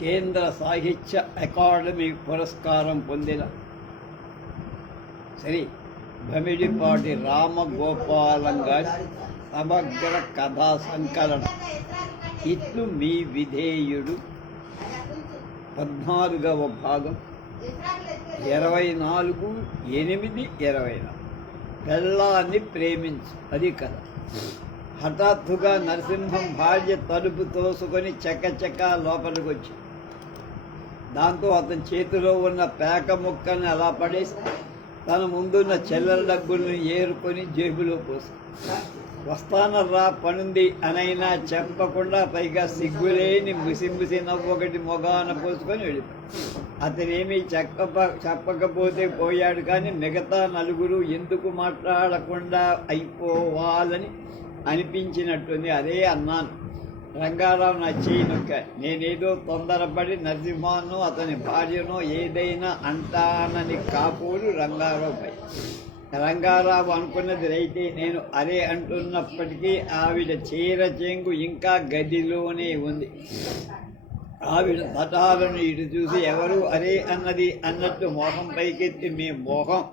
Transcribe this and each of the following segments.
కేంద్ర సాహిత్య అకాడమీ పురస్కారం పొందిన శ్రీ భమిడిపాటి రామగోపాలం గారి సమగ్ర కథా సంకలనం. ఇట్లు మీ విధేయుడు. పద్నాలుగవ భాగం. ఇరవై నాలుగు ఎనిమిది ఇరవై నాలుగు. పెళ్ళాన్ని ప్రేమించు. అది కథ. హఠాత్తుగా నరసింహం భార్య తలుపు తోసుకొని చకచక లోపలికి వచ్చి దాంతో అతని చేతిలో ఉన్న పేక ముక్కల్ని అలా పడేసి తన ముందున్న చెల్లెల డబ్బుల్ని ఏరుకొని జేబులో పోసి. వస్తానర్రా పనుంది అనైనా చెప్పకుండా పైగా సిగ్గులేని ముసిముసి నవ్వు ఒకటి మొగాన పోసుకొని వెళ్ళిపోయి. అతనేమీ చెప్ప చెప్పకపోతే పోయాడు కానీ మిగతా నలుగురు ఎందుకు మాట్లాడకుండా అయిపోవాలని అనిపించినట్టుంది. అదే అన్నాను. రంగారావు నా చేయి నొక్క. నేనేదో తొందరపడి నరసింహాను అతని భార్యనో ఏదైనా అంటానని కాపోడు రంగారావుపై రంగారావు అనుకున్నది రైతే నేను అరే అంటున్నప్పటికీ ఆవిడ చీర చెంగు ఇంకా గదిలోనే ఉంది. ఆవిడ పటాలను ఇటు చూసి ఎవరు అరే అన్నది అన్నట్టు మోహం పైకెత్తి మీ మోహం.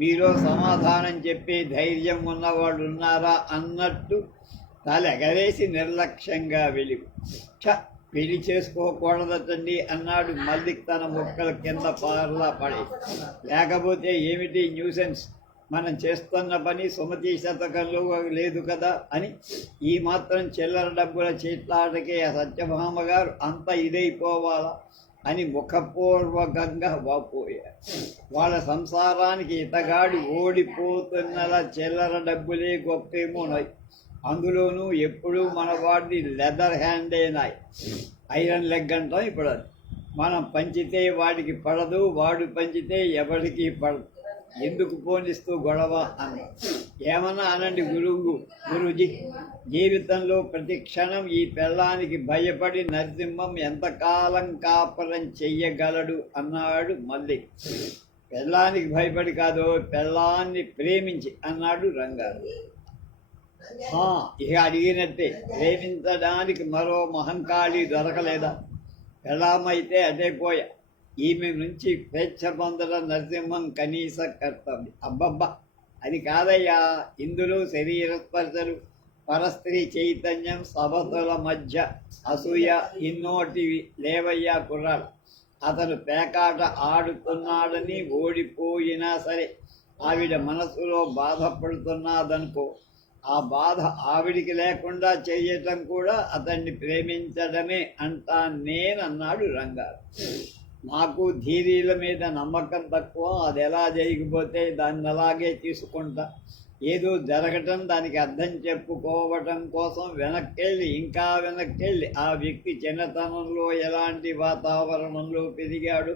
మీలో సమాధానం చెప్పే ధైర్యం ఉన్నవాళ్ళు ఉన్నారా అన్నట్టు తలెగరేసి నిర్లక్ష్యంగా వెళ్ళి. ఛ పెళ్ళి చేసుకోకూడదటండి అన్నాడు మళ్ళీ తన మొక్కల కింద పారలా పడి. లేకపోతే ఏమిటి న్యూసెన్స్? మనం చేస్తున్న పని సుమతి శతకంలో లేదు కదా అని ఈ మాత్రం చిల్లర డబ్బుల చేట్లాటకే ఆ సత్యభామ గారు అంత ఇదైపోవాలా? అని ముఖపూర్వకంగా వాపోయారు వాళ్ళ సంసారానికి ఇతగాడి ఓడిపోతున్నలా చిల్లర డబ్బులే గొప్పేమోనాయి అందులోనూ ఎప్పుడూ మన వాడిని లెదర్ హ్యాండ్ అయినాయి ఐరన్ లెగ్ అంటాం ఇప్పుడు మనం పంచితే వాడికి పడదు వాడు పంచితే ఎవరికి పడదు. ఎందుకు పోనిస్తూ గొడవ? అన్న ఏమన్నా అనండి గురువు గురుజీ. జీవితంలో ప్రతి క్షణం ఈ పిల్లానికి భయపడి నరసింహం ఎంతకాలం కాపరం చెయ్యగలడు అన్నాడు మళ్ళీ పెళ్ళానికి భయపడి కాదు పెళ్ళాన్ని ప్రేమించి అన్నాడు రంగారు. ఇక అడిగినట్టే ప్రేమించడానికి మరో మహంకాళి దొరకలేదా? పెళ్ళామైతే అదే పోయా. ఈమె నుంచి స్వేచ్ఛ పొందడం నరసింహం కనీస కర్తవ్యం. అబ్బబ్బా! అది కాదయ్యా. ఇందులో శరీర స్పర్శలు పరస్త్రీ చైతన్యం సభతుల మధ్య అసూయ ఇన్నోటివి లేవయ్యా కుర్రాడు. అతను పేకాట ఆడుతున్నాడని ఓడిపోయినా సరే ఆవిడ మనసులో బాధపడుతున్నాదనుకో ఆ బాధ ఆవిడికి లేకుండా చేయటం కూడా అతన్ని ప్రేమించడమే అంటా నేనన్నాడు రంగారు నాకు ధీరీల మీద నమ్మకం తక్కువ అది ఎలా చేయకపోతే దాన్ని అలాగే తీసుకుంటా. ఏదో జరగటం దానికి అర్థం చెప్పుకోవటం కోసం వెనక్కెళ్ళి ఇంకా వెనక్కెళ్ళి ఆ వ్యక్తి చిన్నతనంలో ఎలాంటి వాతావరణంలో పెరిగాడు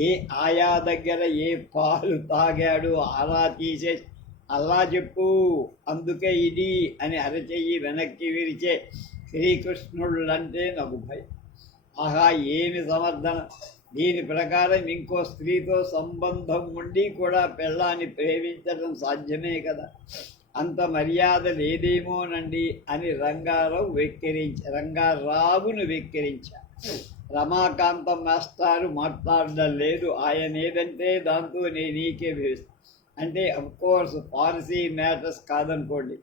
ఏ ఆయా దగ్గర ఏ పాలు తాగాడు అలా తీసే అలా చెప్పు అందుకే ఇది అని అరచెయ్యి వెనక్కి విరిచే శ్రీకృష్ణుళ్ళంటే నాకు భయం. ఆహా ఏమి సమర్థన? దీని ప్రకారం ఇంకో స్త్రీతో సంబంధం ఉండి కూడా పెళ్ళాన్ని ప్రేమించడం సాధ్యమే కదా. అంత మర్యాద లేదేమోనండి అని రంగారావు వెక్కిరించ రంగారావును వెక్కిరించా. రమాకాంతం మాస్టారు మాట్లాడడం లేదు ఆయన ఏదంటే దాంతో నేను నీకే వేస్తాను అంటే కోర్స్ పాలసీ మ్యాటర్స్ కాదనుకోండి.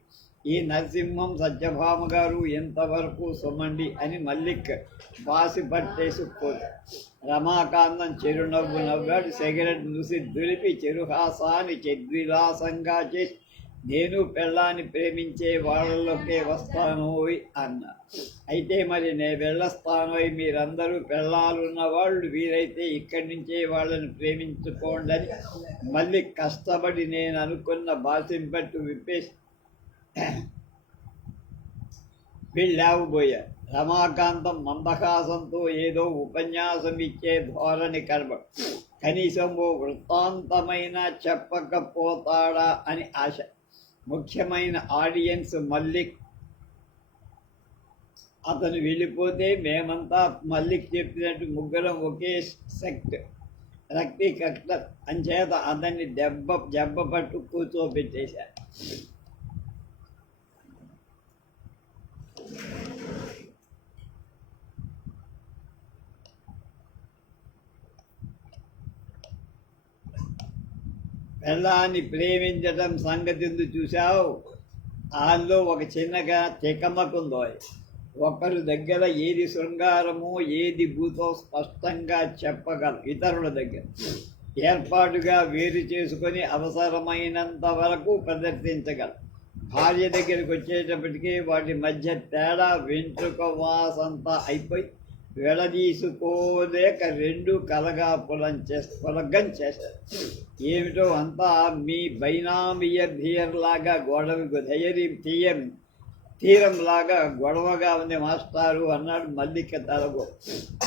ఈ నరసింహం సత్యభామ గారు ఎంతవరకు సుమండి అని మల్లిక్ బాసి పట్టేసుకుపోదు రమాకాంతం చిరునవ్వు నవ్వాడు సిగరెట్ మూసి దులిపి చిరుహాసాన్ని చిద్విలాసంగా చేసి నేను పెళ్ళాన్ని ప్రేమించే వాళ్ళలోకే వస్తానోయ్ అన్న. అయితే మరి నే వెళ్ళస్తానోయ్ మీరందరూ పెళ్ళాలున్న వాళ్ళు వీరైతే ఇక్కడి నుంచే వాళ్ళని ప్రేమించుకోండి అని మళ్ళీ కష్టపడి నేను అనుకున్న బాసింపట్టు విప్పేసి వెళ్ళావుబోయా రమాకాంతం మందహాసంతో ఏదో ఉపన్యాసం ఇచ్చే ధోరణి కనబ కనీసం ఓ వృత్తాంతమైన చెప్పకపోతాడా అని ఆశ. ముఖ్యమైన ఆడియన్స్ మల్లిక్ అతను వెళ్ళిపోతే మేమంతా మల్లిక్ చెప్పినట్టు ముగ్గురం ఒకే సెక్ట్. రక్తి కట్ట అంచేత అతన్ని దెబ్బ దెబ్బ పట్టు కూర్చోబెట్టేశారు పెళ్ళాన్ని ప్రేమించటం సంగతి ఎందుకు చూసావు వాళ్ళలో ఒక చిన్నగా తికమకుందో. ఒకరి దగ్గర ఏది శృంగారము ఏది భూతో స్పష్టంగా చెప్పగలరు ఇతరుల దగ్గర. ఏర్పాటుగా వేరు చేసుకొని అవసరమైనంత వరకు ప్రదర్శించగలరు భార్య దగ్గరికి వచ్చేటప్పటికీ వాటి మధ్య తేడా వెంట్రుక వాసంతా అయిపోయి విడదీసుకోలేక రెండు కలగా పులం చేస్త పులగం చేశారు. ఏమిటో అంతా మీ బైనామియ ధీర్లాగా గొడవకు ధైర్యం తీయం తీరంలాగా గొడవగా ఉంది మాస్టారు అన్నాడు మల్లిక తలగో.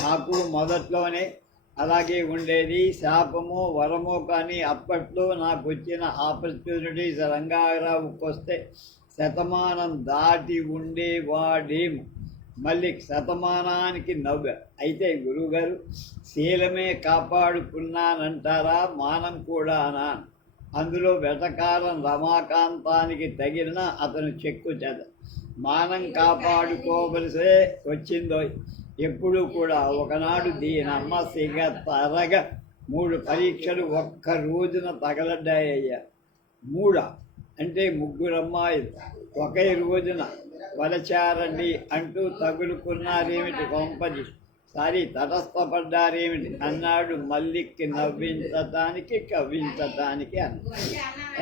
నాకు మొదట్లోనే అలాగే ఉండేది. శాపమో వరమో కానీ అప్పట్లో నాకు వచ్చిన ఆపర్చునిటీస్ రంగారావుకి వస్తే శతమానం దాటి ఉండేవాడేమో. మళ్ళీ శతమానానికి నవ్వు. అయితే గురువుగారు శీలమే కాపాడుకున్నానంటారా? మానం కూడా అనా అందులో వెటకారం రమాకాంతానికి తగిలిన అతను చెక్కు చెద. మానం కాపాడుకోవలసే వచ్చిందో? ఎప్పుడు కూడా ఒకనాడు దీని అమ్మ సిగ తరగా. మూడు పరీక్షలు ఒక్క రోజున తగలడ్డాయ్యా. మూడ? అంటే ముగ్గురు అమ్మాయిలు. ఒకే రోజున వలచారండి అంటూ తగులుకున్నారేమిటి కొంపది? సారి తటస్థపడ్డారేమిటి? అన్నాడు మల్లిక్కి నవ్వించటానికి కవ్వించటానికి అన్నాడు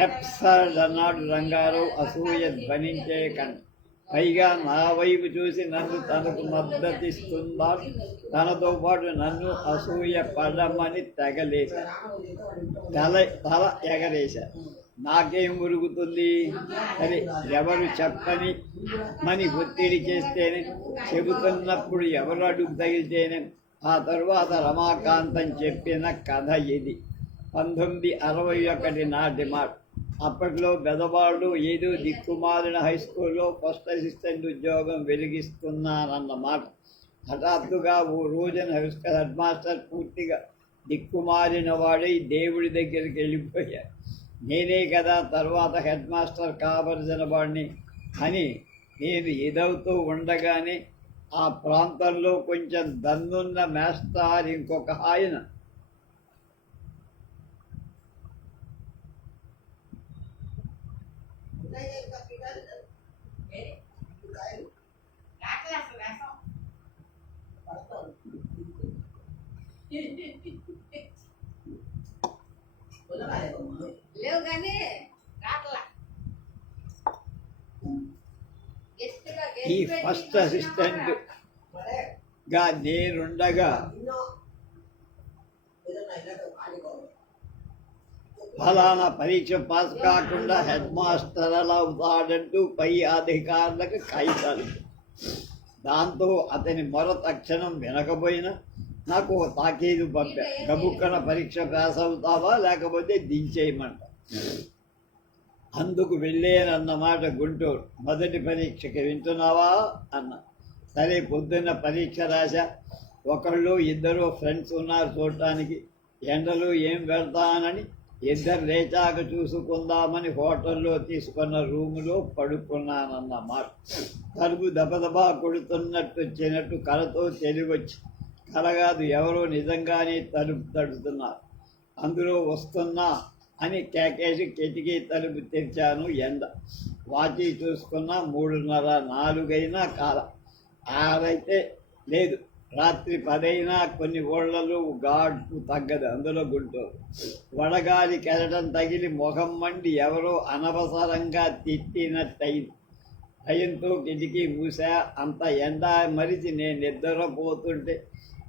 ఎప్సర్డ్ అన్నాడు రంగారావు అసూయ ధ్వనించే కంట పైగా నా వైపు చూసి నన్ను తనకు మద్దతిస్తుందా? తనతో పాటు నన్ను అసూయ పడమని తెగలేశారు. తల తల ఎగరేశారు. నాకేం ఉరుగుతుంది సరే ఎవరు చెప్పని మని ఒత్తిడి చేస్తేనే చెబుతున్నప్పుడు ఎవరు అడుగు తగిలితేనే ఆ తరువాత రమాకాంతం చెప్పిన కథ ఇది. పంతొమ్మిది అరవై ఒకటి నాటి మాట అప్పట్లో బెదవాళ్ళు ఏదో దిక్కుమాలిన హై స్కూల్లో ఫస్ట్ అసిస్టెంట్ ఉద్యోగం వెలిగిస్తున్నానన్న మాట. హఠాత్తుగా ఓ రోజున హెడ్ మాస్టర్ పూర్తిగా దిక్కుమారిన వాడై దేవుడి దగ్గరికి వెళ్ళిపోయాడు. నేనే కదా తర్వాత హెడ్ మాస్టర్ కావలసిన వాడిని అని నేను ఎదవుతూ ఉండగానే ఆ ప్రాంతంలో కొంచెం దన్నున్న మేస్టార్ ఇంకొక ఆయన లేవు కానీ రాట్లా. ఈ ఫస్ట్ అసిస్టెంట్గా నేనుండగా ఫలానా పరీక్ష పాస్ కాకుండా హెడ్ మాస్టర్ అలా అవుతాడంటూ పై అధికారులకు కాగితాలు దాంతో అతని మొర తక్షణం వినకపోయినా నాకు ఓ తాకీదు పంపా గబుక్కన పరీక్ష పాస్ అవుతావా? లేకపోతే దించేయమంట అందుకు వెళ్ళేనన్నమాట గుంటూరు. మొదటి పరీక్షకి వింటున్నావా? అన్న. సరే పొద్దున్న పరీక్ష రాశా. ఒకళ్ళు ఇద్దరు ఫ్రెండ్స్ ఉన్నారు చూడటానికి ఎండలు ఏం వెళ్తానని ఇద్దరు లేచాక చూసుకుందామని హోటల్లో తీసుకున్న రూములో పడుకున్నానన్నమాట తలుపు దబదబా కొడుతున్నట్టు వచ్చినట్టు కలతో తెలివచ్చి కలగాదు ఎవరో నిజంగానే తలుపు తడుతున్నారు. అందులో వస్తున్నా అని కేకేసి కిటికీ తలుపు తెరిచాను ఎండ. వాచి చూసుకున్నా మూడున్నర నాలుగైనా కాల. ఆరైతే లేదు. రాత్రి పదైనా కొన్ని ఓళ్ళలో గాడ్పు తగ్గదు. అందులో గుంటూరు. వడగాలి కెరటం తగిలి మొహం మండి ఎవరో అనవసరంగా తిట్టినట్టయింది. భయంతో కిటికీ మూసా. అంత ఎండ మరిచి నేను నిద్రపోతుంటే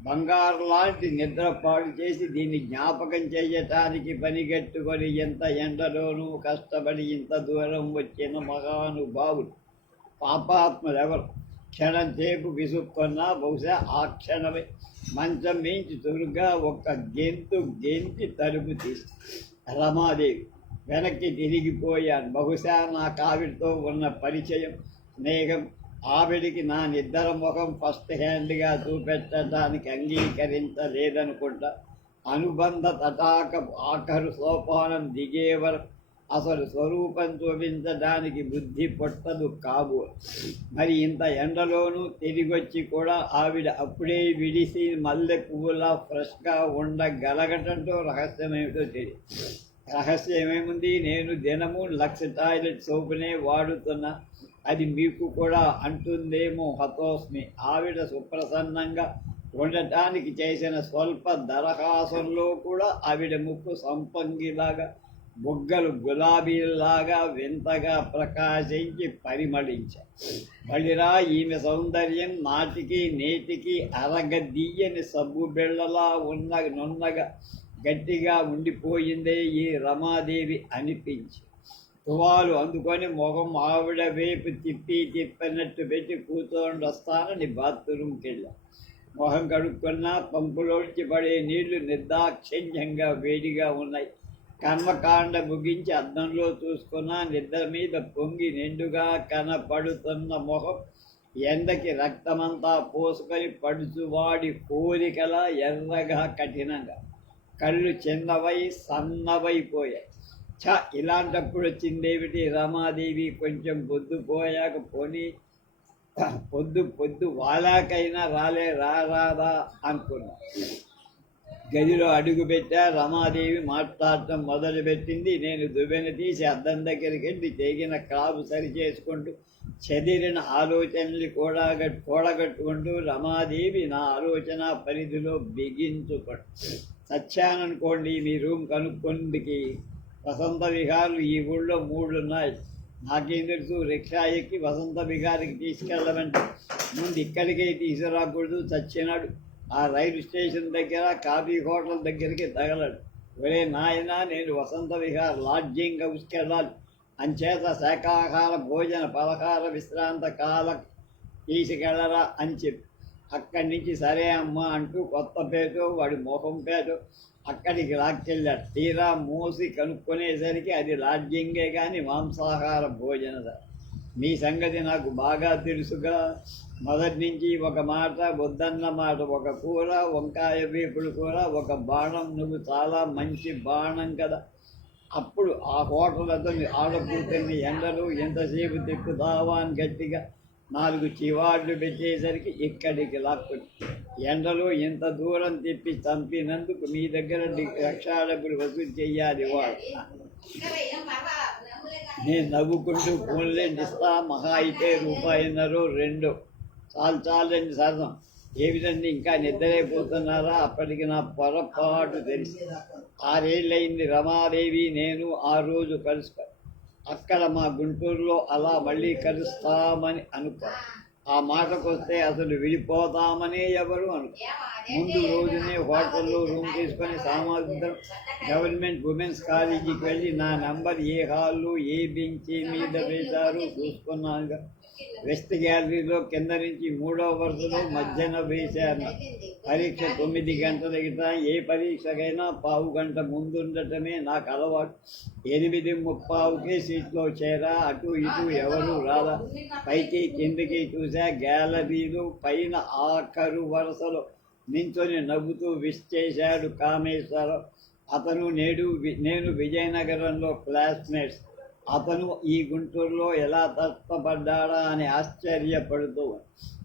బంగారు లాంటి నిద్రపాటు చేసి దీన్ని జ్ఞాపకం చేయటానికి పనిగట్టుకొని ఎంత ఎండలోనూ కష్టపడి ఇంత దూరం వచ్చిన మహానుభావులు పాపాత్మలెవరు క్షణం సేపు విసుక్కున్నా బహుశా ఆ క్షణమే. మంచం మించి చురుగ్గా ఒక్క గెంతు గెంతి తలుపు తీసి రమాదేవి వెనక్కి తిరిగిపోయాను. బహుశా నా కావిడితో ఉన్న పరిచయం స్నేహం ఆవిడికి నా నిద్ర ముఖం ఫస్ట్ హ్యాండ్గా చూపెట్టడానికి అంగీకరించలేదనుకుంటా. అనుబంధ తటాక ఆఖరు సోపానం దిగే అసలు స్వరూపం చూపించడానికి బుద్ధి పొట్టదు కాబు. మరి ఇంత ఎండలోనూ తిరిగొచ్చి కూడా ఆవిడ అప్పుడే విడిసి మల్లె పువ్వులా ఫ్రెష్గా ఉండగలగటంతో రహస్యమేమిటో తెలియదు రహస్యం ఏముంది నేను దినము లక్ష టాయిలెట్ సోపునే వాడుతున్నా. అది మీకు కూడా అంటుందేమో హతోస్మి. ఆవిడ సుప్రసన్నంగా ఉండటానికి చేసిన స్వల్ప దరఖాసుల్లో కూడా ఆవిడ ముక్కు సంపంగిలాగా బుగ్గలు గులాబీలాగా వింతగా ప్రకాశించి పరిమళించాయి మళ్ళీరా ఈమె సౌందర్యం నాటికి నేటికి అరగదీయని సబ్బు బిళ్ళలా ఉన్న నున్నగా గట్టిగా ఉండిపోయిందే ఈ రమాదేవి అనిపించి. తువాలు అందుకొని మొహం ఆవిడ వైపు తిప్పి తిప్పినట్టు పెట్టి కూర్చొని వస్తానని బాత్రూమ్కి వెళ్ళా మొహం కడుక్కున్నా పంపులోంచి పడే నీళ్ళు నిర్దాక్షిణ్యంగా వేడిగా ఉన్నాయి. కర్మకాండ ముగించి అద్దంలో చూసుకున్నా నిద్ర మీద పొంగి నిండుగా కనపడుతున్న మొహం ఎండకి రక్తమంతా పోసుకొని పడుచువాడి కోరికల ఎర్రగా కఠినంగా. కళ్ళు చిన్నవై సన్నవైపోయాయి చ ఇలాంటప్పుడు వచ్చిందేమిటి రమాదేవి కొంచెం పొద్దుపోయాక పోని పొద్దు పొద్దు వాళ్ళకైనా రాలే రారాదా అనుకున్నా. గదిలో అడుగు పెట్టా రమాదేవి మాట్లాడటం మొదలుపెట్టింది. నేను దువ్వెన తీసి అద్దం దగ్గరికి వెళ్ళి తెగిన క్రాబు సరి చేసుకుంటూ చెదిరిన ఆలోచనలు కూడా కూడగట్టుకుంటూ రమాదేవి నా ఆలోచన పరిధిలో బిగించుకోండి సచ్చాననుకోండి మీ రూమ్ కనుక్కొందుకి వసంత విహార్లు ఈ ఊళ్ళో మూడు ఉన్నాయి నాకేం తెలుసు రిక్షా ఎక్కి వసంత విహారికి తీసుకెళ్ళమంటే ముందు ఇక్కడికే తీసుకురాకూడదు చచ్చినాడు. ఆ రైలు స్టేషన్ దగ్గర కాఫీ హోటల్ దగ్గరికి తగలడు. ఒరే నాయన నేను వసంత విహార్ లాడ్జింగ్ హౌస్కి వెళ్ళాలి. అంచేత శాఖాహార భోజన పలహార విశ్రాంత కాల తీసుకెళ్ళరా అని చెప్పి. అక్కడి నుంచి సరే అమ్మ అంటూ కొత్త పేరు వాడి మొహం పేరు అక్కడికి లాక్కెళ్ళాడు తీరా మూసి కనుక్కునేసరికి అది లాడ్జింగే కానీ మాంసాహార భోజన మీ సంగతి నాకు బాగా తెలుసుగా. మొదటి నుంచి ఒక మాట వద్దన్న మాట ఒక కూర వంకాయ వేపుడు కూర ఒక బాణం నువ్వు చాలా మంచి బాణం కదా. అప్పుడు ఆ హోటల్ అతన్ని ఆడకూతుర్ని ఎండలు ఎంతసేపు తిప్పుతావా అని గట్టిగా నాలుగు చివార్లు పెట్టేసరికి ఇక్కడికి లాక్కొని ఎండలో ఇంత దూరం తిప్పి చంపినందుకు మీ దగ్గర రక్షా డబ్బులు వసూలు చెయ్యాలి వాడు. నేను నవ్వుకుంటూ ఫోన్లేండి ఇస్తా మహా అయితే రూపాయిన్నర రెండు. చాలు చాలండి ఏ విధంగా ఇంకా నిద్రైపోతున్నారా అప్పటికి నా పొరపాటు తెలిసి. ఆరేళ్ళయింది రమాదేవి నేను ఆ రోజు కలుసుకో అక్కడ మా గుంటూరులో అలా మళ్ళీ కలుస్తామని అనుకో. ఆ మాటకొస్తే అసలు విడిపోతామనే ఎవరు అనుకో. ముందు రోజునే హోటల్లో రూమ్ తీసుకొని సామాజిక గవర్నమెంట్ ఉమెన్స్ కాలేజీకి వెళ్ళి నా నంబర్ ఏ హాల్లో ఏ బెంచ్ మీద వేశారు చూసుకున్నాను వెస్ట్ గ్యాలరీలో కింద నుంచి మూడో వరుసలో మధ్యన వేశాను పరీక్ష తొమ్మిది గంటల క్రితం ఏ పరీక్షకైనా పావు గంట ముందుండటమే నాకు అలవాటు. ఎనిమిది ముప్పావుకే సీట్లో చేరా అటు ఇటు ఎవరు రాదా పైకి కిందకి చూసా గ్యాలరీలు పైన ఆఖరు వరుసలో నించొని నవ్వుతూ విష్ చేశాడు కామేశ్వరం అతను నేడు వి- నేను విజయనగరంలో క్లాస్మేట్స్. అతను ఈ గుంటూరులో ఎలా తప్పబడ్డాడా అని ఆశ్చర్యపడుతూ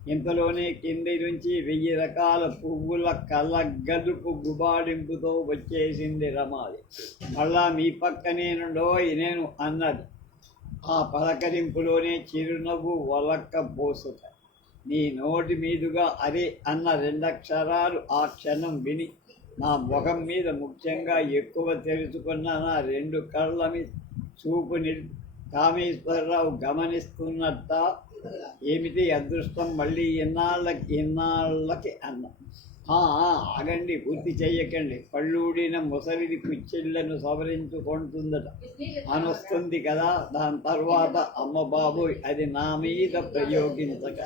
ఇంతలోనే కింది నుంచి వెయ్యి రకాల పువ్వుల కళ్ళగలుపు గుబాడింపుతో వచ్చేసింది రమాది. మళ్ళా మీ పక్కనే నుండో నేను అన్నది. ఆ పలకరింపులోనే చిరునవ్వు వలక్క పోసుట నీ నోటి మీదుగా అరే అన్న రెండక్షరాలు ఆ క్షణం విని నా ముఖం మీద ముఖ్యంగా ఎక్కువ తెలుసుకున్న నా రెండు కళ్ళ మీద చూపుని కామేశ్వరరావు గమనిస్తున్నట్ట ఏమిటి అదృష్టం? మళ్ళీ ఇన్నాళ్ళకి ఇన్నాళ్ళకి అన్న. ఆగండి పూర్తి చెయ్యకండి పళ్ళూడిన ముసలిది కుచ్చిళ్ళను సవరించుకుంటుందట. అనొస్తుంది కదా దాని తర్వాత అమ్మ బాబోయ్ అది నా మీద ప్రయోగించక.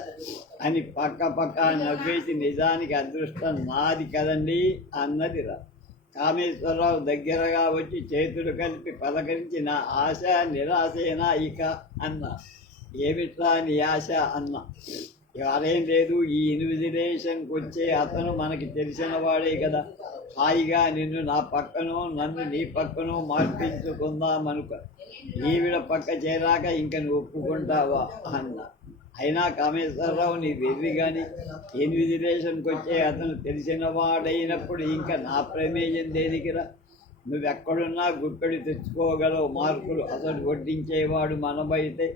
అని పక్క పక్క నవ్వేసి నిజానికి అదృష్టం నాది కదండి అన్నది రా కామేశ్వరరావు దగ్గరగా వచ్చి చేతులు కలిపి పలకరించి నా ఆశ నిరాశేనా ఇక అన్న. ఏమిట్రా నీ ఆశ అన్న? ఎవరేం లేదు ఈ ఇన్విజిలేషన్కి వచ్చే అతను మనకి తెలిసిన వాడే కదా. హాయిగా నిన్ను నా పక్కనో నన్ను నీ పక్కనో మార్పించుకుందామనుక ఈవిడ పక్క చేరాక ఇంక నువ్వు ఒప్పుకుంటావా అన్న? అయినా కామేశ్వరరావు నీ వెర్రి కానీ ఇన్విజిలేషన్కి వచ్చే అతను తెలిసిన వాడైనప్పుడు ఇంకా నా ప్రమేయం దేనికిరా నువ్వెక్కడున్నా గుక్కడి తెచ్చుకోగలవు మార్కులు. అతడు వడ్డించేవాడు మనమైతే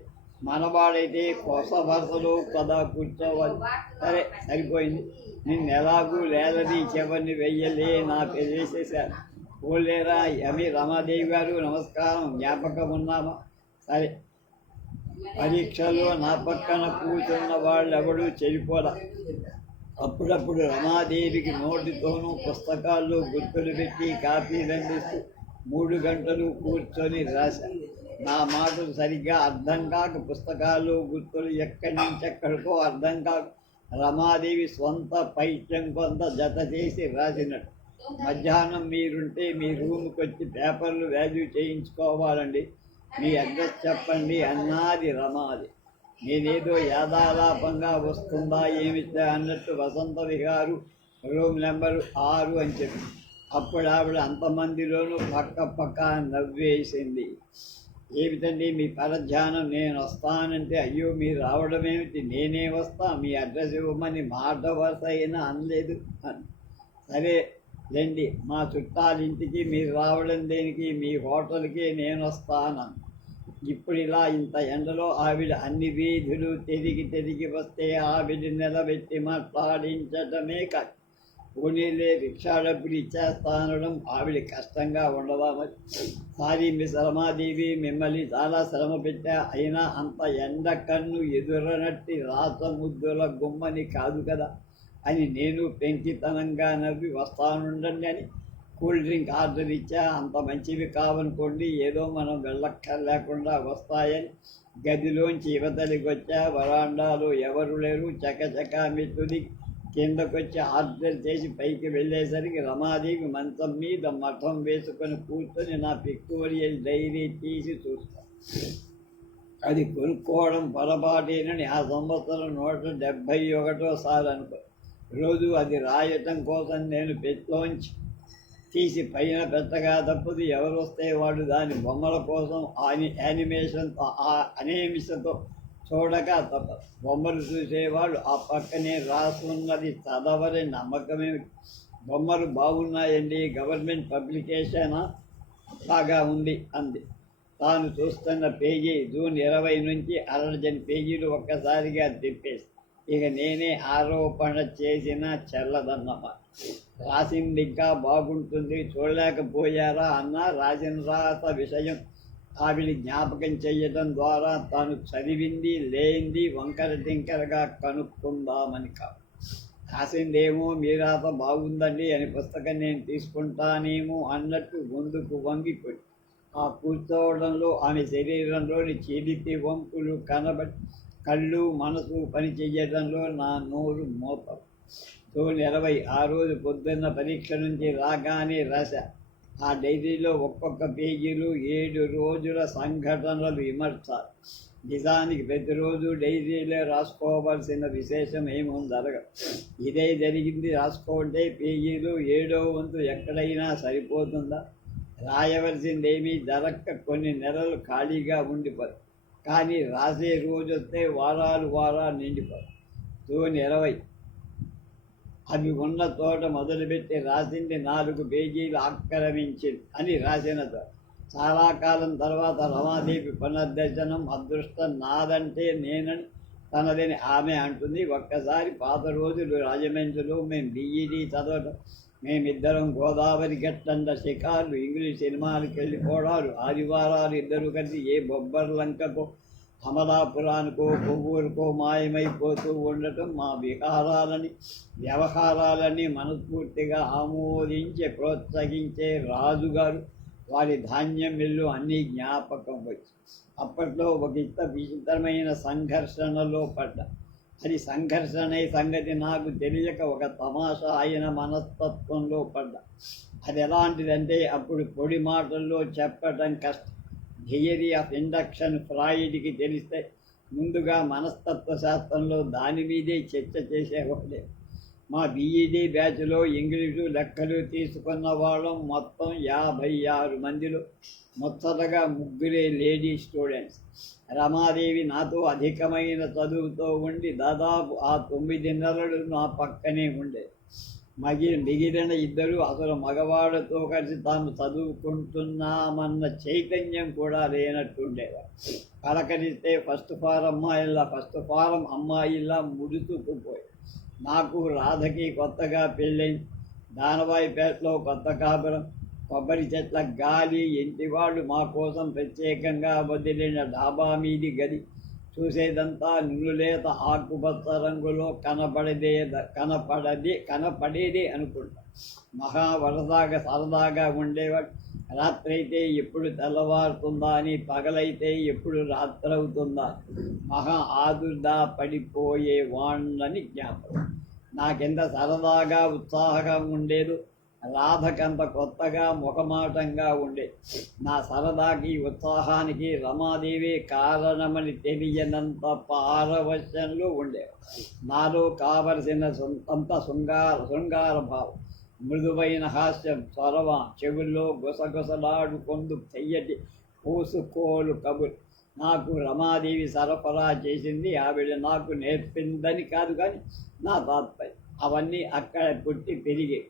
మనవాడైతే కొస వరుసలో కదా కూర్చోవాలి. సరే సరిపోయింది. నిన్ను ఎలాగూ లేదని చివరిని వెయ్యలే నా తెలిసేశారు. పోలేరా యమి రమాదేవి గారు నమస్కారం జ్ఞాపకం ఉన్నామా సరే పరీక్షలో నా పక్కన కూర్చున్న వాళ్ళెవడూ చెడిపోరా అప్పుడప్పుడు రమాదేవికి నోటితోనూ పుస్తకాల్లో గుర్తులు పెట్టి కాపీలు అందిస్తూ మూడు గంటలు కూర్చొని రాశా. నా మాటలు సరిగ్గా అర్థం కాక పుస్తకాలు గుర్తులు ఎక్కడి నుంచి ఎక్కడికో అర్థం కాక రమాదేవి సొంత పైత్యం కొంత జత చేసి రాసినట్టు. మధ్యాహ్నం మీరుంటే మీ రూమ్కి వచ్చి పేపర్లు వాల్యూ చేయించుకోవాలండి. మీ అడ్రస్ చెప్పండి అన్నాది రమాది. నేనేదో యాదాలాపంగా వస్తుందా ఏమిటా అన్నట్టు వసంత విహారు రూమ్ నెంబర్ ఆరు అని చెప్పి. అప్పుడు ఆవిడ అంతమందిలోనూ పక్క పక్క నవ్వేసింది. ఏమిటండి మీ పరధ్యానం? నేను వస్తానంటే అయ్యో మీరు రావడం ఏమిటి? నేనే వస్తా మీ అడ్రస్ ఇవ్వమని మాట వరుస అయినా అనలేదు. అని సరే లేండి మా చుట్టాలింటికి మీరు రావడం దేనికి మీ హోటల్కి నేను వస్తాను. ఇప్పుడు ఇలా ఇంత ఎండలో ఆవిడ అన్ని వీధులు తిరిగి తిరిగి వస్తే ఆవిడ నిలబెట్టి మాట్లాడించటమే కాదు పోనీలే రిక్షా డబ్బులు ఇచ్చేస్తానడం ఆవిడ కష్టంగా ఉండదా మరి? సారీ మీ శర్మాదేవి మిమ్మల్ని చాలా శ్రమ పెట్టా. అయినా అంత ఎండ కన్ను ఎదురనట్టి రాసముద్దుల గుమ్మని కాదు కదా. అని నేను పెంకితనంగా నవ్వి వస్తానుండండి అని కూల్ డ్రింక్ ఆర్డర్ ఇచ్చా. అంత మంచివి కావనుకోండి ఏదో మనం వెళ్ళక్కర్లేకుండా వస్తాయని గదిలోంచి యువతలికి వచ్చా వరాండాలు ఎవరు లేరు. చకచక మిత్రుడి కిందకొచ్చి ఆర్డర్ చేసి పైకి వెళ్ళేసరికి రమాదేవి మంచం మీద మఠం వేసుకొని కూర్చొని నా పిక్టోరియల్ డైరీ తీసి చూస్తా. అది కొనుక్కోవడం పొరపాటేనని ఆ సంవత్సరం నూట డెబ్భై ఒకటో సార్ అనుకో రోజు అది రాయటం కోసం నేను పెట్టోంచి తీసి పైన పెట్టగా తప్పదు ఎవరు వస్తే వాడు దాని బొమ్మల కోసం ఆని యానిమేషన్ అనేమిషతో చూడక తప్ప బొమ్మలు చూసేవాడు ఆ పక్కనే రాసున్నది చదవని నమ్మకమే. బొమ్మలు బాగున్నాయండి గవర్నమెంట్ పబ్లికేషనా బాగా ఉంది అంది. తాను చూస్తున్న పేజీ జూన్ ఇరవై నుంచి అరడజన్ పేజీలు ఒక్కసారిగా తిప్పేసి ఇక నేనే ఆరోపణ చేసిన చెల్లదన్నమాట రాసింది ఇంకా బాగుంటుంది చూడలేకపోయారా అన్న రాసిన రాత విషయం ఆవిడ జ్ఞాపకం చేయడం ద్వారా తాను చదివింది లేనిది వంకర టింకరగా కనుక్కుందామని కాదు. రాసిందేమో మీ రాత బాగుందండి అని పుస్తకం నేను తీసుకుంటానేమో అన్నట్టు ముందుకు వంగిపోయి ఆ కూర్చోవడంలో ఆమె శరీరంలోని చిలిపి వంపులు కనబడి కళ్ళు మనసు పని చేయడంలో నా నోరు మోపం. జూన్ ఇరవై ఆ రోజు పొద్దున్న పరీక్ష నుంచి రాగానే రాశ. ఆ డైరీలో ఒక్కొక్క పేజీలు ఏడు రోజుల సంఘటనలు విమర్శ. నిజానికి ప్రతిరోజు డైరీలో రాసుకోవాల్సిన విశేషం ఏమో జరగదు. ఇదే జరిగింది రాసుకోంటే పేజీలు ఏడో వంతు ఎక్కడైనా సరిపోతుందా? రాయవలసిందేమీ జరక్క కొన్ని నెలలు ఖాళీగా ఉండిపోతుంది కానీ రాసే రోజు వస్తే వారాలు వారాలు నిండిపోయి తోని ఇరవై. అవి ఉన్న తోట మొదలుపెట్టి రాసింది నాలుగు పేజీలు ఆక్రమించింది అని రాసిన తోట. చాలా కాలం తర్వాత రమాదేవి పునర్దర్శనం అదృష్టం నాదంటే నేనని తనదని ఆమె అంటుంది. ఒక్కసారి పాత రోజులు రాజమండ్రిలో మేము బీఈడీ చదవటం మేమిద్దరం గోదావరి గట్టండ షికార్లు ఇంగ్లీష్ సినిమాలకు వెళ్ళిపోవడాలు ఆదివారాలు ఇద్దరు కలిసి ఏ బొబ్బర్ లంకకో అమలాపురానికో కొవ్వూరుకో మాయమైపోతూ ఉండటం మా విహారాలని వ్యవహారాలని మనస్ఫూర్తిగా ఆమోదించి ప్రోత్సహించే రాజుగారు. వారి ధాన్యం మిల్లు అన్నీ జ్ఞాపకం వచ్చి అప్పట్లో ఒక ఇత విచిత్రమైన సంఘర్షణలో పడ్డా అది సంఘర్షణ సంగతి నాకు తెలియక ఒక తమాషా అయిన మనస్తత్వంలో పడ్డా. అది ఎలాంటిదంటే అప్పుడు పొడి మాటల్లో చెప్పడం కష్టం. థియరీ ఆఫ్ ఇండక్షన్ ఫ్రాయిడ్కి తెలిస్తే ముందుగా మనస్తత్వ శాస్త్రంలో దాని మీదే చర్చ చేసేవాడే. మా బీఈడీ బ్యాచ్లో ఇంగ్లీషు లెక్కలు తీసుకున్న వాళ్ళం మొత్తం యాభై ఆరు మందిలో మొత్తగా ముగ్గురే లేడీ స్టూడెంట్స్. రమాదేవి నాతో అధికమైన చదువుతో ఉండి దాదాపు ఆ తొమ్మిది నెలలు నా పక్కనే ఉండే. మగి మిగిలిన ఇద్దరు అసలు మగవాళ్ళతో కలిసి తాము చదువుకుంటున్నామన్న చైతన్యం కూడా లేనట్టుండేవారు. పలకరిస్తే ఫస్ట్ ఫారం అమ్మాయిలా ఫస్ట్ ఫారం అమ్మాయిలా ముడుచుకుపోయి నాకు రాధకి కొత్తగా పెళ్ళైంది దానవాయిపేటలో కొత్త కాపురం కొబ్బరి చెట్ల గాలి ఇంటివాళ్ళు మా కోసం ప్రత్యేకంగా వదిలిన డాబా మీది గది. చూసేదంతా నిన్నులేత ఆకుపచ్చ రంగులో కనపడదే కనపడది కనపడేది అనుకుంటా. మహా వరదాగా సరదాగా ఉండేవాడు. రాత్రి అయితే ఎప్పుడు తెల్లవారుతుందా అని పగలైతే ఎప్పుడు రాత్రి అవుతుందా మహా ఆదుర్దా పడిపోయే వాణ్ణని జ్ఞాపకం. నాకెంత సరదాగా ఉత్సాహంగా ఉండేదు రాధకంత కొత్తగా ముఖమాటంగా ఉండే నా సరదాకి ఉత్సాహానికి రమాదేవి కారణమని తెలియనంత పారవశ్యంలో ఉండేవి నాలో కావలసిన అంత శృంగార శృంగార భావం మృదువైన హాస్యం చొరవ చెవుల్లో గుసగుసలాడుకొందు చెయ్యటి పూసుకోలు కబుర్. నాకు రమాదేవి సరఫరా చేసింది ఆవిడ నాకు నేర్పిందని కాదు కానీ నా తాత్పర్యం. అవన్నీ అక్కడ పుట్టి పెరిగి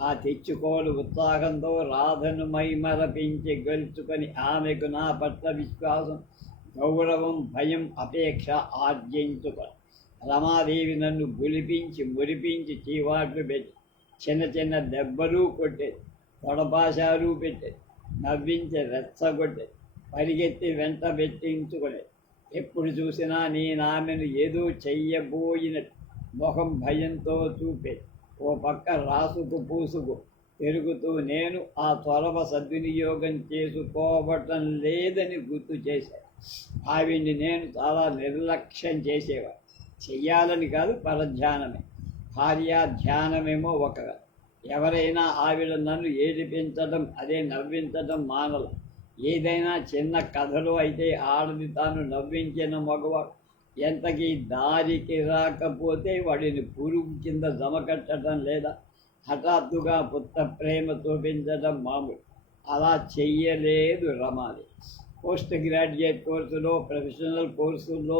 ఆ తెచ్చుకోలు ఉత్సాహంతో రాధను మైమరపించి గెలుచుకొని ఆమెకు నా పట్ల విశ్వాసం గౌరవం భయం అపేక్ష ఆర్జించుకొని రమాదేవి నన్ను గులిపించి మురిపించి చీవాట్లు పెట్టి చిన్న చిన్న దెబ్బలు కొట్టేది. తొడపాశాలు పెట్టేది. నవ్వించి రెచ్చగొట్టేది పరిగెత్తి వెంట పెట్టించుకునేది. ఎప్పుడు చూసినా నేను ఆమెను ఏదో చెయ్యబోయినట్టు ముఖం భయంతో చూపేది. ఓ పక్క రాసుకు పూసుకు పెరుగుతూ నేను ఆ త్వరవ సద్వినియోగం చేసుకోవటం లేదని గుర్తు చేశాను. ఆవిడ్ని నేను చాలా నిర్లక్ష్యం చేసేవాడు చెయ్యాలని కాదు పరధ్యానమే. భార్య ధ్యానమేమో ఒక ఎవరైనా ఆవిడ నన్ను ఏడిపించడం అదే నవ్వించడం మానల. ఏదైనా చిన్న కథలు అయితే ఆడది తాను నవ్వించిన మగవాడు. ఎంతకీ దారికి రాకపోతే వాడిని పురుగు కింద జమకట్టడం లేదా హఠాత్తుగా పుత్త ప్రేమ చూపించడం మామూలు. అలా చెయ్యలేదు రమాలి పోస్ట్ గ్రాడ్యుయేట్ కోర్సులో ప్రొఫెషనల్ కోర్సుల్లో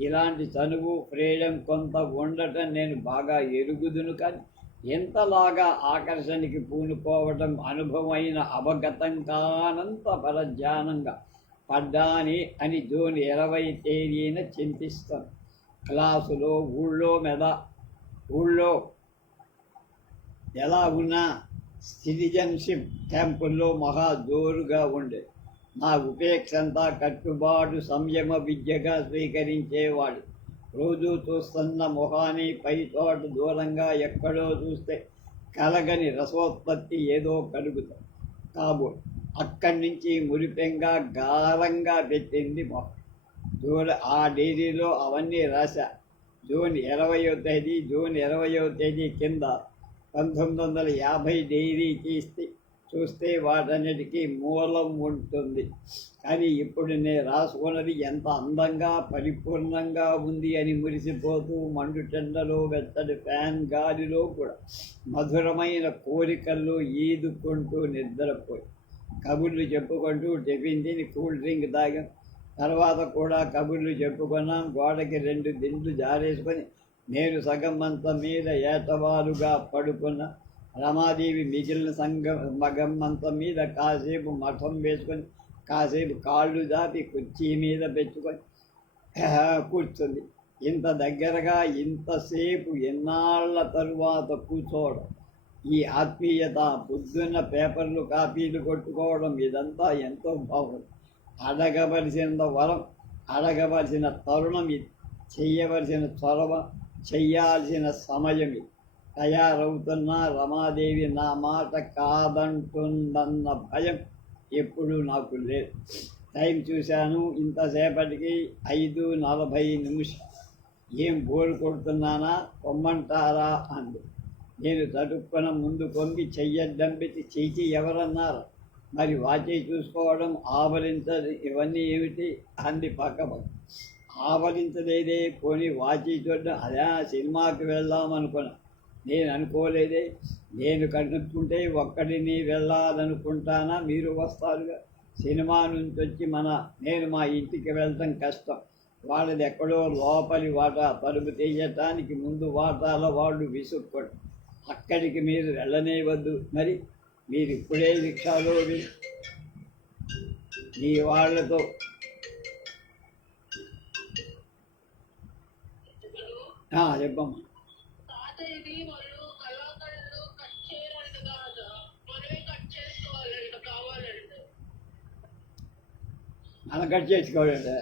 ఇలాంటి చనువు ఫ్రీడమ్ కొంత ఉండటం నేను బాగా ఎరుగుదును కానీ ఎంతలాగా ఆకర్షణకి పూనుకోవటం అనుభవమైన అవగతం కానంత పరధ్యానంగా పడ్డాని అని జూన్ ఇరవై తేదీన చింతిస్తాను క్లాసులో ఊళ్ళో మెద ఊళ్ళో ఎలా ఉన్నా సిటిజన్షిప్ క్యాంపుల్లో మహా జోరుగా ఉండే నా ఉపేక్షంతా కట్టుబాటు సంయమ విద్యగా స్వీకరించేవాడు. రోజూ చూస్తున్న మొహాన్ని పై చోట దూరంగా ఎక్కడో చూస్తే కలగని రసోత్పత్తి ఏదో కలుగుతాం. కాబో అక్కడి నుంచి మురిపెంగా గారంగా పెట్టింది మొహం. జూన్ ఆ డైరీలో అవన్నీ రాశా. జూన్ ఇరవయో తేదీ జూన్ ఇరవయో తేదీ కింద పంతొమ్మిది వందల యాభై డైరీ తీస్తే చూస్తే వాటన్నిటికీ మూలం ఉంటుంది. కానీ ఇప్పుడు నేను రాసుకున్నది ఎంత అందంగా పరిపూర్ణంగా ఉంది అని మురిసిపోతూ మండుటెండలో వెచ్చడి ఫ్యాన్ గాలిలో కూడా మధురమైన కోరికల్లో ఈదుకుంటూ నిద్రపోయి కబుర్లు చెప్పుకుంటూ టిఫిన్ తిని కూల్ డ్రింక్ తాగాం. తర్వాత కూడా కబుర్లు చెప్పుకున్నాం. గోడకి రెండు దిండ్లు జారేసుకొని నేను సగం అంత మీద ఏటవాలుగా పడుకున్న. రమాదేవి మిగిలిన సంగం మగం మీద కాసేపు మఠం వేసుకొని కాసేపు కాళ్ళు దాపి కుర్చీ మీద పెట్టుకొని కూర్చుంది. ఇంత దగ్గరగా ఇంతసేపు ఎన్నాళ్ళ తరువాత కూర్చోవడం? ఈ ఆత్మీయత పొద్దున్న పేపర్లు కాపీలు కొట్టుకోవడం ఇదంతా ఎంతో బాగుంది. అడగవలసిన వరం అడగవలసిన తరుణం ఇది చేయవలసిన చొరవ చెయ్యాల్సిన సమయం ఇది. తయారవుతున్న రమాదేవి నా మాట కాదంటుందన్న భయం ఎప్పుడూ నాకు లేదు. టైం చూశాను ఇంతసేపటికి ఐదు నలభై నిమిషం. ఏం బోరు కొడుతున్నానా? పొమ్మంటారా అంది. నేను తటుక్కున ముందు కొంగి చెయ్యడ్డంపెట్టి చేసి ఎవరన్నారు? మరి వాచి చూసుకోవడం ఆవరించదు ఇవన్నీ ఏమిటి? అంది పక్క ఆవరించలేదే పోనీ వాచి చూడడం? అదే సినిమాకి వెళ్దాం అనుకున్నాను నేను అనుకోలేదే నేను కనుక్కుంటే ఒక్కడిని వెళ్ళాలనుకుంటానా? మీరు వస్తారుగా. సినిమా నుంచి వచ్చి మన నేను మా ఇంటికి వెళ్ళటం కష్టం. వాళ్ళది ఎక్కడో లోపలి వాటా తలుపు తీయటానికి ముందు వాటాల వాళ్ళు విసుక్కోండి అక్కడికి మీరు వెళ్ళనేవద్దు మరి మీరు ఇప్పుడే రిక్షాలో మీ వాళ్ళతో. చెప్పమ్మా. అలా కట్ చేసుకోవాలంటే